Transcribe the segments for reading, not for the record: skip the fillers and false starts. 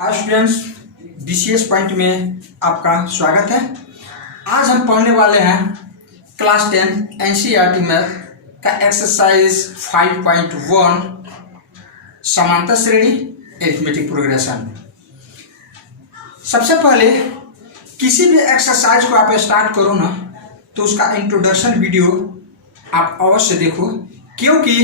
Hi students, DCS point में आपका स्वागत है। आज हम पढ़ने वाले हैं क्लास 10 NCERT मैथ का एक्सरसाइज 5.1 समांतर श्रेणी अरिथमेटिक प्रोग्रेशन। सबसे पहले किसी भी एक्सरसाइज को आप स्टार्ट करो ना तो उसका इंट्रोडक्शन वीडियो आप अवश्य देखो, क्योंकि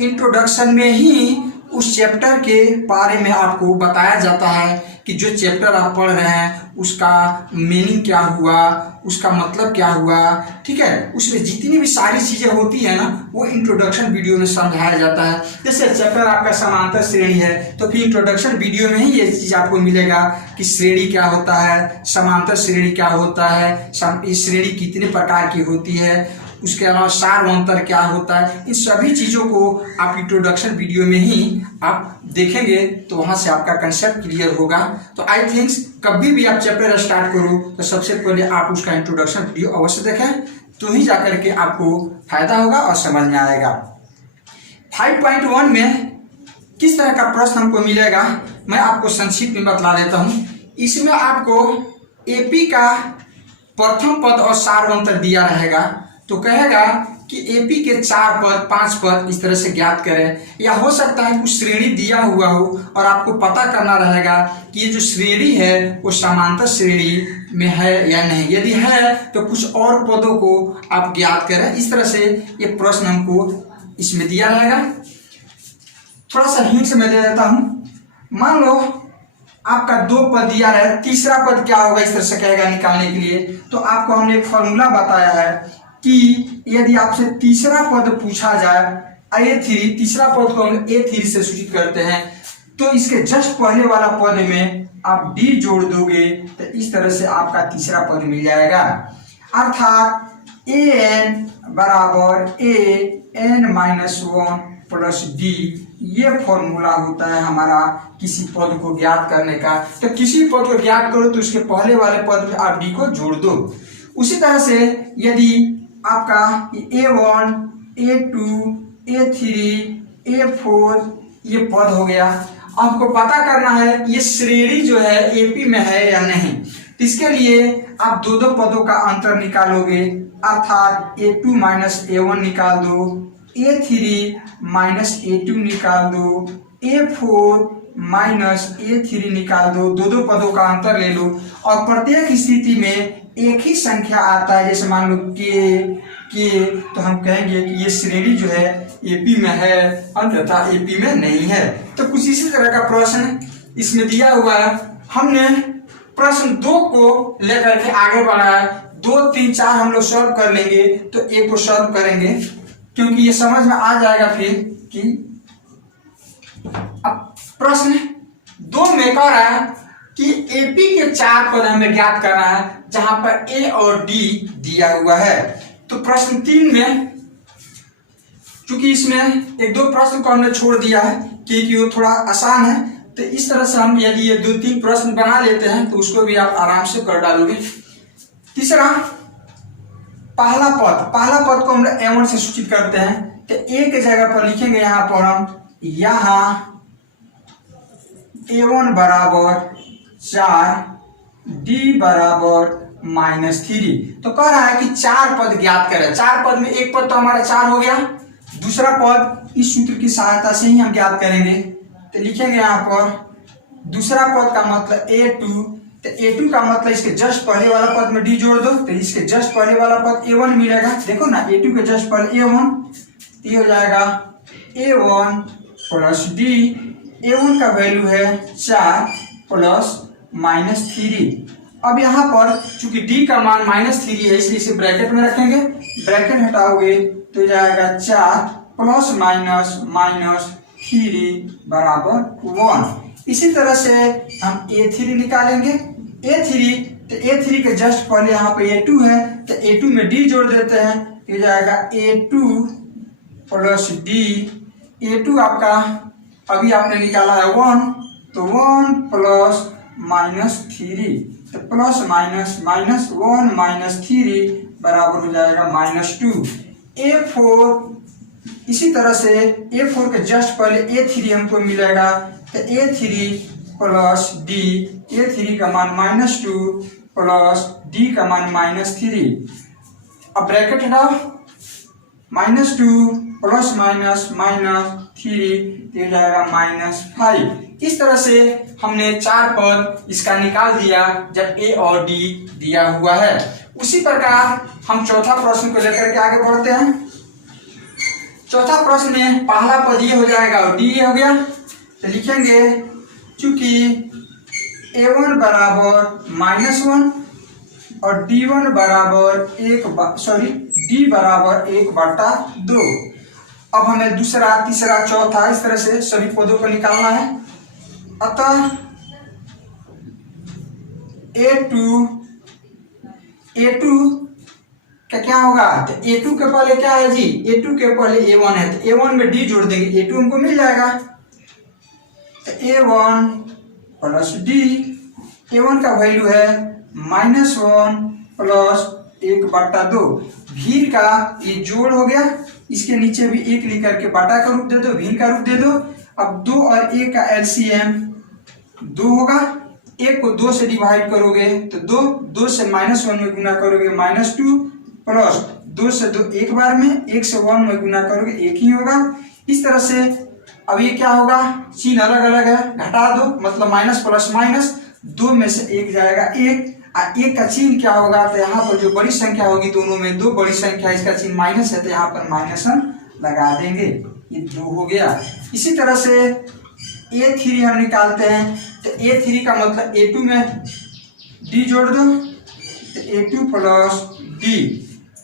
इंट्रोडक्शन में ही उस चैप्टर के बारे में आपको बताया जाता है कि जो चैप्टर आप पढ़ रहे हैं उसका मीनिंग क्या हुआ, उसका मतलब क्या हुआ। ठीक है, उसमें जितनी भी सारी चीज़ें होती है ना वो इंट्रोडक्शन वीडियो में समझाया जाता है। जैसे चैप्टर आपका समांतर श्रेणी है तो फिर इंट्रोडक्शन वीडियो में ही ये चीज़ आपको मिलेगा कि श्रेणी क्या होता है, समांतर श्रेणी क्या होता है, इस श्रेणी कितने प्रकार की होती है, उसके अलावा सार अंतर क्या होता है। इन सभी चीज़ों को आप इंट्रोडक्शन वीडियो में ही आप देखेंगे तो वहाँ से आपका कंसेप्ट क्लियर होगा। तो आई थिंक्स कभी भी आप चैप्टर स्टार्ट करो तो सबसे पहले आप उसका इंट्रोडक्शन वीडियो अवश्य देखें, तो ही जाकर के आपको फायदा होगा और समझ में आएगा। 5.1 में किस तरह का प्रश्न हमको मिलेगा मैं आपको संक्षिप्त में बतला देता हूँ। इसमें आपको एपी का प्रथम पद और सार अंतर दिया रहेगा। तो कहेगा कि एपी के 4 पद 5 पद इस तरह से ज्ञात करें, या हो सकता है कुछ श्रेणी दिया हुआ हो और आपको पता करना रहेगा कि ये जो श्रेणी है वो समांतर श्रेणी में है या नहीं। यदि है तो कुछ और पदों को आप ज्ञात करें। इस तरह से ये प्रश्न हमको इसमें दिया रहेगा। थोड़ा सा हिंट मैं दे देता हूँ। मान लो आपका 2 पद दिया है, तीसरा पद क्या होगा इस तरह से कहेगा निकालने के लिए। तो आपको हमने एक फॉर्मूला बताया है कि यदि आपसे तीसरा पद पूछा जाए A3, तीसरा पद को हम A3 से सूचित करते हैं, तो इसके जस्ट पहले वाला पद में आप D जोड़ दोगे तो इस तरह से आपका तीसरा पद मिल जाएगा। अर्थात AN बराबर AN-1 प्लस D, ये फॉर्मूला होता है हमारा किसी पद को ज्ञात करने का। तो किसी पद को ज्ञात करो तो उसके पहले वाले पद में आप D को जोड़ दो। उसी तरह से यदि आपका A1, A2, A3, A4 ये पद हो गया, आपको पता करना है ये श्रेणी जो है एपी में है या नहीं। तो इसके लिए आप दो पदों का अंतर निकालोगे, अर्थात A2 माइनस A1 निकाल दो, A3 माइनस A2 निकाल दो, A4 माइनस A3 निकाल दो। दो पदों का अंतर ले लो और प्रत्येक स्थिति में एक ही संख्या आता है। जैसे मान लो के तो हम कहेंगे कि ये श्रेणी जो है एपी में है अन्यथा एपी में नहीं है। तो कुछ इसी तरह का प्रश्न इसमें दिया हुआ है। हमने प्रश्न 2 को लेकर के आगे बढ़ा है। 2, 3, 4 हम लोग सॉल्व कर लेंगे तो 1 को सॉल्व करेंगे, क्योंकि ये समझ में आ जाएगा फिर कि अब प्रश्न 2 में कह रहा है कि एपी के 4 पद हमें ज्ञात करना है जहां पर ए और डी दिया हुआ है। तो प्रश्न 3 में चूंकि इसमें 1-2 प्रश्न को हमने छोड़ दिया है क्योंकि वो थोड़ा आसान है, तो इस तरह से हम यदि ये 2-3 प्रश्न बना लेते हैं तो उसको भी आप आराम से कर डालोगे। तीसरा, पहला पद को हम A1 से सूचित करते हैं। तो ए के जगह पर लिखेंगे यहाँ पर हम A1 बराबर 4, D बराबर -3। तो कह रहा है कि 4 पद ज्ञात करें। 4 पद में एक पद तो हमारा 4 हो गया, दूसरा पद इस सूत्र की सहायता से ही हम ज्ञात करेंगे। तो लिखेंगे यहाँ पर दूसरा पद का मतलब A2। तो A2 का मतलब इसके जस्ट पहले वाला पद में D जोड़ दो तो इसके जस्ट पहले वाला पद A1 मिलेगा। देखो ना, A2 के जस्ट पहले A1, ये हो जाएगा A1 प्लस D। A1 का वैल्यू है 4 प्लस -3। अब यहाँ पर चूंकि D का मान -3 है इसलिए इसे ब्रैकेट में रखेंगे। ब्रैकेट हटाओगे तो जाएगा 4 प्लस -3 बराबर 1। इसी तरह से हम A3 निकालेंगे। A3 के जस्ट पहले यहाँ पे A2 है तो A2 में D जोड़ देते हैं, ये जाएगा A2 प्लस D। A2 आपका अभी आपने निकाला है 1, तो 1 प्लस -3, तो प्लस -1 -3 बराबर हो जाएगा -2। A4 इसी तरह से A4 के जस्ट पहले A3 हमको मिलेगा, तो A3 प्लस डी, A3 का मान -2 प्लस डी का मान -3। अब ब्रैकेट हटाओ, -2 प्लस माइनस -3 हो जाएगा -5। इस तरह से हमने 4 पद इसका निकाल दिया जब ए और डी दिया हुआ है। उसी प्रकार हम चौथा प्रश्न को लेकर के आगे बढ़ते हैं। चौथा प्रश्न में पहला पद ये हो जाएगा और डी ये हो गया, तो लिखेंगे चूंकि A1 बराबर -1 और D1 बराबर D बराबर 1/2। अब हमें दूसरा, तीसरा, चौथा इस तरह से सभी पदों को निकालना है। अतः A2 का क्या होगा, तो A2 के पहले क्या है जी, A2 के पहले A1 है, तो A1 में D जोड़ देंगे, A2 हमको मिल जाएगा। तो A1 प्लस D, A1 का वैल्यू है -1 प्लस 1/2। भीड़ का ये जोड़ हो गया, इसके नीचे भी 1 लिख करके बटा का रूप दे दो, भीड़ का रूप दे दो। अब 2 और 1 का एलसीएम 2 होगा। 1 को 2 से डिवाइड करोगे तो 2 से -1 में गुना करोगे -2 प्लस 2 से 2 एक बार में, 1 से 1 में गुना करोगे 1 ही होगा। इस तरह से अब ये क्या होगा, चिन्ह अलग अलग है, घटा दो, मतलब माइनस प्लस माइनस, 2 में से 1 जाएगा 1, और 1 का चिन्ह क्या होगा, तो यहाँ पर जो बड़ी संख्या होगी दोनों में 2 बड़ी संख्या, इसका चिन्ह माइनस है तो यहाँ पर -1 लगा देंगे, ये 2 हो गया। इसी तरह से A3 हम निकालते हैं, तो A3 का मतलब A2 में D जोड़ दो, तो A2 प्लस D।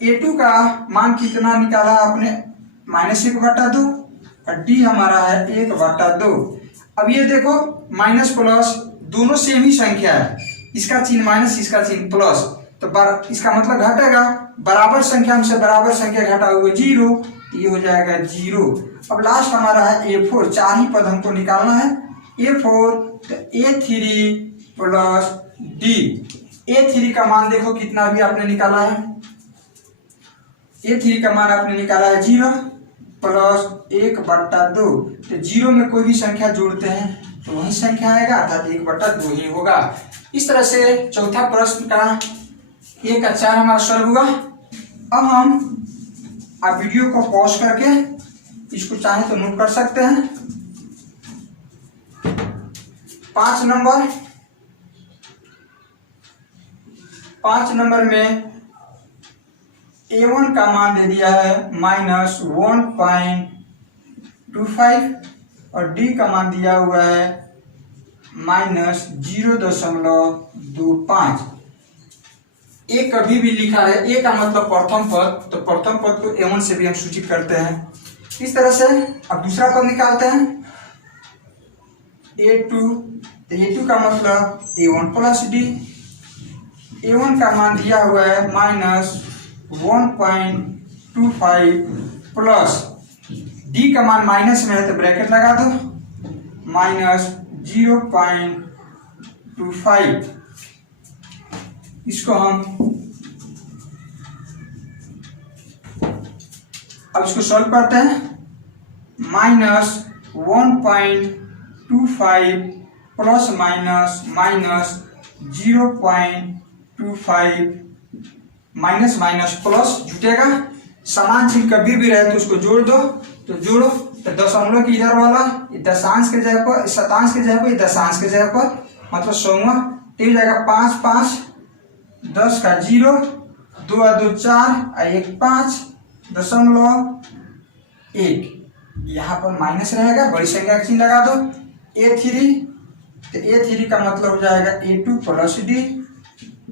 A2 का मान कितना निकाला आपने, -1/2 और D हमारा है 1/2। अब ये देखो माइनस प्लस दोनों सेम ही संख्या है, इसका चिन्ह माइनस, इसका चिन्ह प्लस, तो इसका मतलब घटेगा, बराबर संख्या से बराबर संख्या घटा हुआ 0, ये हो जाएगा 0। अब लास्ट हमारा है A4, 4 ही पद हमको निकालना है। A4 तो A3 प्लस D। A3 का मान देखो कितना भी आपने निकाला है, A3 का मान आपने निकाला है 0 प्लस 1/2। तो 0 में कोई भी संख्या जोड़ते हैं तो वही संख्या आएगा, अर्थात 1/2 ही होगा। इस तरह से चौथा प्रश्न का 1 का 4 हमारा सॉल्व हुआ। अब हम आप वीडियो को पॉज करके इसको चाहे तो नोट कर सकते हैं। 5 नंबर में A1 का मान दे दिया है -1.25 और D का मान दिया हुआ है -0.25। ए कभी भी लिखा है, ए का मतलब प्रथम पद, तो प्रथम पद को A1 से भी हम सूचित करते हैं। इस तरह से अब दूसरा पद निकालते हैं, A2, तो A2 का मतलब A1 प्लस D। A1 का मान दिया हुआ है -1.25 प्लस D का मान माइनस में है तो ब्रैकेट लगा दो, -0.25। इसको हम अब इसको सॉल्व करते हैं। -1.25 plus minus -0.25 minus minus plus जुटेगा, समान चिन्ह कभी भी रहे तो उसको जोड़ दो, तो जोड़ो, तो दशमलव की इधर वाला दशांश के जगह पर, शतांश के जगह पर, दशांश के जगह पर, मतलब 100वां, तो हो जाएगा 5 5 10 का 0, 2 और 2 4 और 1 5.1। यहाँ पर माइनस रहेगा, बड़ी संख्या का चिन्ह लगा दो। A3, तो A3 का मतलब हो जाएगा A2 प्लस D।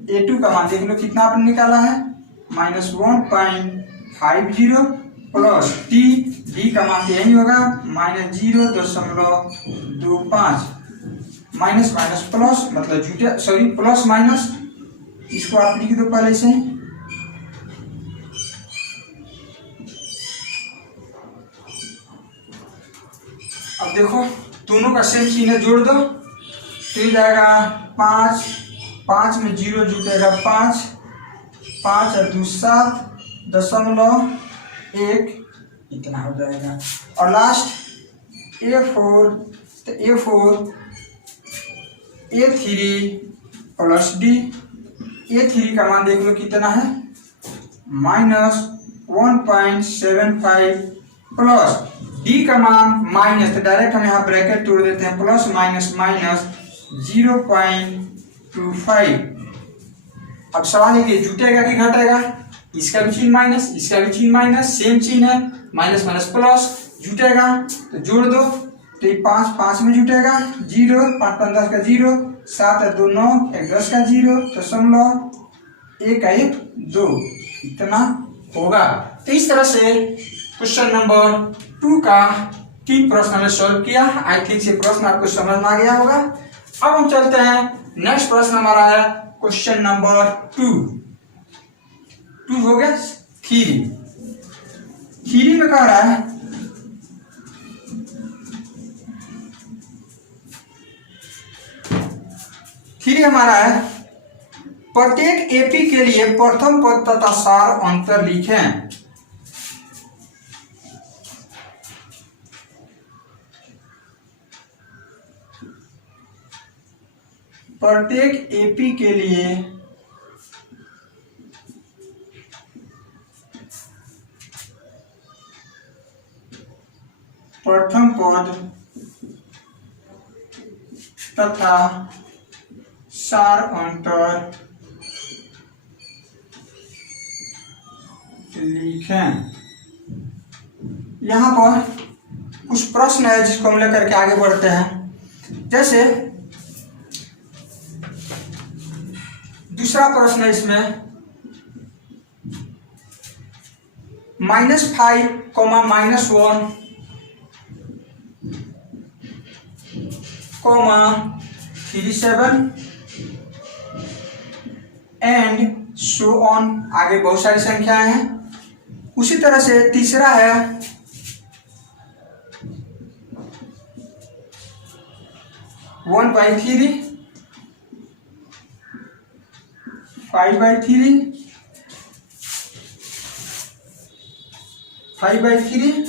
A2 का मान देख लो कितना आपने निकाला है, -1.50 प्लस D का मान यही होगा -0.25। माइनस माइनस प्लस मतलब जुटे, सॉरी प्लस माइनस, इसको आप लिख दो पहले से। अब देखो दोनों का सेम चिन्ह जोड़ दो, तो हो जाएगा 5 5 में 0 जुटेगा 5 5 और 2 7.1, इतना हो जाएगा। और लास्ट A4, तो A4 A3 plus D. A3 का मान देख लो कितना है, -1.75 प्लस डी का मान माइनस, तो डायरेक्ट हम यहाँ ब्रैकेट तोड़ देते हैं, प्लस माइनस माइनस 0.25। अब सवाल है कि जुटेगा कि घटेगा, इसका भी चिन्ह माइनस, इसका भी चिन्ह माइनस, सेम चिन्ह है, माइनस माइनस प्लस, जुटेगा तो जोड़ दो, तो ये 5 5 में जुटेगा, 0 5 5 10 का 0, 7 है 2 9, 1 10 का 0, दशमलव 1 1 2, इतना होगा। तो इस तरह से क्वेश्चन नंबर 2 का 3 प्रश्न हमने सॉल्व किया। आई थिंक ये प्रश्न आपको समझ में आ गया होगा। अब हम चलते हैं, नेक्स्ट प्रश्न हमारा है क्वेश्चन नंबर 2 हो गया 3 में कह रहा है हमारा है प्रत्येक एपी के लिए प्रथम पद तथा सार अंतर लिखें। प्रत्येक एपी के लिए प्रथम पद तथा सार अंतर लिखें। यहाँ पर कुछ प्रश्न है जिसको हम लेकर के आगे बढ़ते हैं। जैसे दूसरा प्रश्न है इसमें -5, -1, -37 एंड सो ऑन, आगे बहुत सारी संख्याएं हैं। उसी तरह से तीसरा है 1/3, 5/3, 5/3,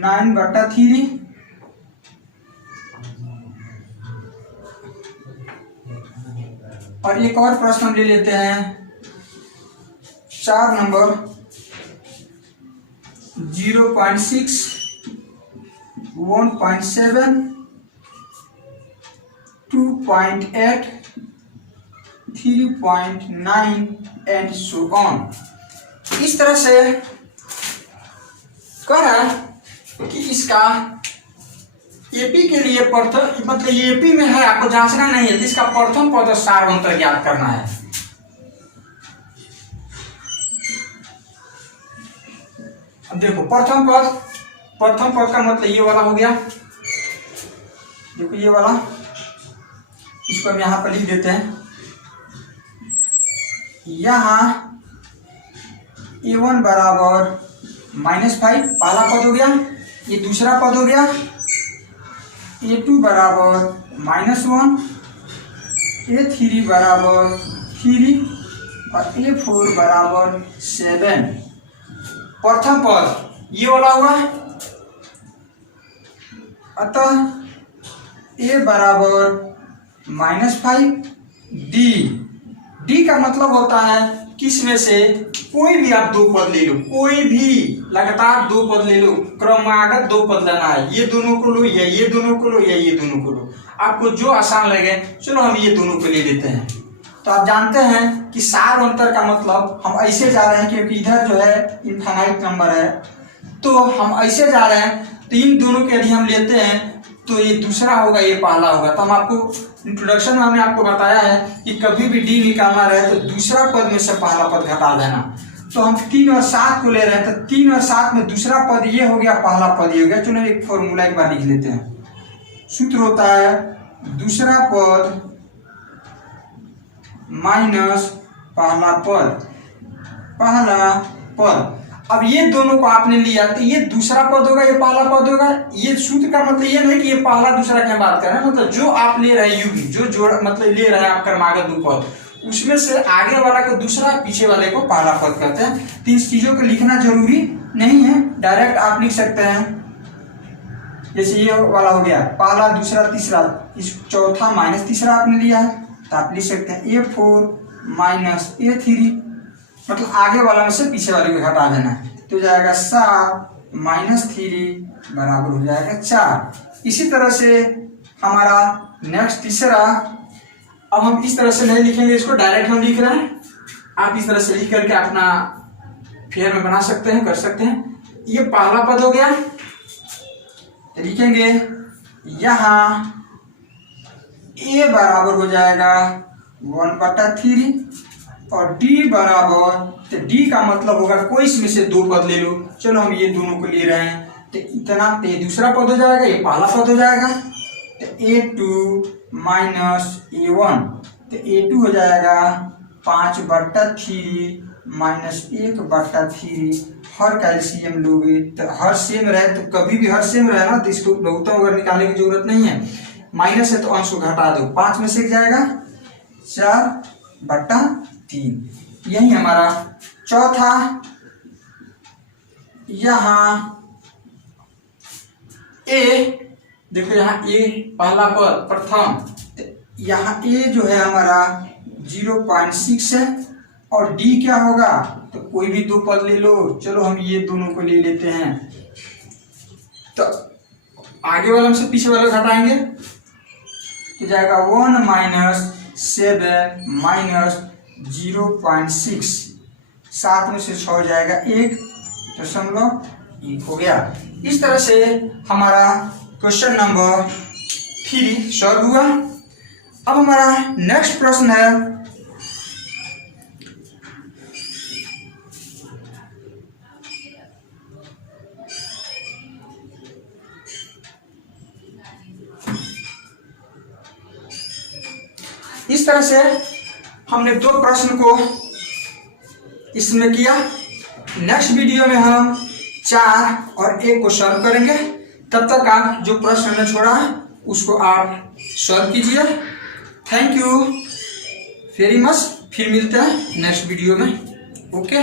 9/3 और एक और प्रश्न हम ले लेते हैं 4 नंबर 0.6, 1.7, 2.8, 3.9 एंड सो ऑन। इस तरह से कह रहा है कि इसका एपी के लिए प्रथम, मतलब एपी में है, आपको जांचना नहीं है, इसका प्रथम पद और सार अंतर ज्ञात करना है। अब देखो प्रथम पद का मतलब ये वाला हो गया, देखो ये वाला, इसको हम यहां पर लिख देते हैं। यहां A1 बराबर -5 पहला पद हो गया, ये दूसरा पद हो गया। A2 बराबर -1, A3 बराबर 3 और A4 बराबर 7। प्रथम पद ये वाला हुआ, अतः A बराबर -5, D का मतलब होता है किस में से कोई भी आप 2 पद ले लो, कोई भी लगातार 2 पद ले लो, क्रमागत 2 पद लेना है, ये दोनों को लो या ये दोनों को लो या ये दोनों को लो, आपको जो आसान लगे। चलो हम ये दोनों को ले लेते हैं। तो आप जानते हैं कि सार अंतर का मतलब हम ऐसे जा रहे हैं क्योंकि इधर जो है इनफाइनाइट नंबर है, तो हम ऐसे जा रहे हैं, तो इन दोनों के यदि हम लेते हैं तो ये दूसरा होगा, ये पहला होगा। तो हम आपको इंट्रोडक्शन में हमने आपको बताया है कि कभी भी डी निकालना रहे तो दूसरा पद में से पहला पद घटा देना। तो हम 3 और 7 को ले रहे हैं, तो 3 और 7 में दूसरा पद ये हो गया, पहला पद ये हो गया। चलो एक फॉर्मूला एक बार लिख लेते हैं। सूत्र होता है दूसरा पद माइनस पहला पद। अब ये दोनों को आपने लिया तो ये दूसरा पद होगा, ये पहला पद होगा। ये सूत्र का मतलब ये नहीं कि ये पहला दूसरा की बात कर रहे हैं, मतलब जो आप ले रहे हैं युग्म, जो जोड़ मतलब ले रहे हैं आप क्रमागत 2 पद, उसमें से आगे वाला को दूसरा, पीछे वाले को पहला पद कहते हैं। तो इस चीजों को लिखना जरूरी नहीं है, डायरेक्ट आप लिख सकते हैं जैसे ये वाला हो गया पहला दूसरा तीसरा, इस चौथा माइनस तीसरा आपने लिया है तो आप लिख सकते हैं A4 माइनस A3, मतलब आगे वाला में से पीछे वाले को घटा देना है तो जाएगा 7 माइनस 3 बराबर हो जाएगा 4। इसी तरह से हमारा नेक्स्ट तीसरा, अब हम इस तरह से नहीं लिखेंगे इसको, डायरेक्ट हम लिख रहे हैं, आप इस तरह से लिख करके अपना फेयर में बना सकते हैं, कर सकते हैं। ये पहला पद हो गया, लिखेंगे यहाँ A बराबर हो जाएगा 1/3 और D बराबर, तो D का मतलब होगा कोई इसमें से दो पद ले लो, चलो हम ये दोनों को ले रहे हैं तो इतना, तो ये दूसरा पद हो जाएगा, ये पहला पद हो जाएगा, तो A2 माइनस A1, तो A2 हो जाएगा 5/3 माइनस 1/3। हर कैल्शियम लोगे तो हर सेम रहे, तो कभी भी हर सेम रहे ना तो इसको लघुत्तम अगर निकालने की जरूरत नहीं है, माइनस है तो अंश को घटा दो, 5 में से जाएगा 4/3। यही हमारा चौथा। यहाँ A, देखो यहाँ A पहला पद प्रथम, तो यहाँ A जो है हमारा 0.6 है और D क्या होगा, तो कोई भी दो पद ले लो, चलो हम ये दोनों को ले लेते हैं, तो आगे वाले से पीछे वाले घटाएंगे तो जाएगा 1 माइनस 7 माइनस 0.6, 7 में से 6 हो जाएगा 1.1 हो गया। इस तरह से हमारा क्वेश्चन नंबर 3 सॉल्व हुआ। अब हमारा नेक्स्ट प्रश्न है, इस तरह से हमने 2 प्रश्न को इसमें किया। नेक्स्ट वीडियो में हम 4 और 1 को सॉल्व करेंगे, तब तक आप जो प्रश्न हमने छोड़ा है उसको आप सॉल्व कीजिए। थैंक यू वेरी मच, फिर मिलते हैं नेक्स्ट वीडियो में। ओके,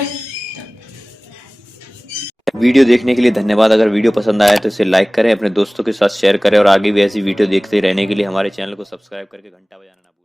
वीडियो देखने के लिए धन्यवाद। अगर वीडियो पसंद आया तो इसे लाइक करें, अपने दोस्तों के साथ शेयर करें और आगे भी ऐसी वीडियो देखते रहने के लिए हमारे चैनल को सब्सक्राइब करके घंटा बजाना ना भूलें।